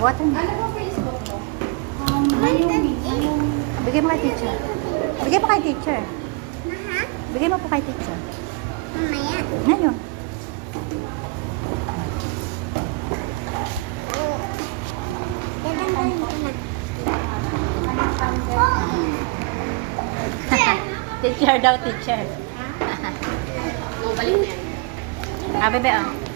buhatan mo. Ano ba Facebook mo? Mayumi. Bigay mo kay teacher. Bigay mo kay teacher. Maha? Bigay mo po kay teacher. Mamaya. Ngayon. Dadanggalin ko na. Teacher daw, teacher. Balik na yan. Ah, bebe, oh.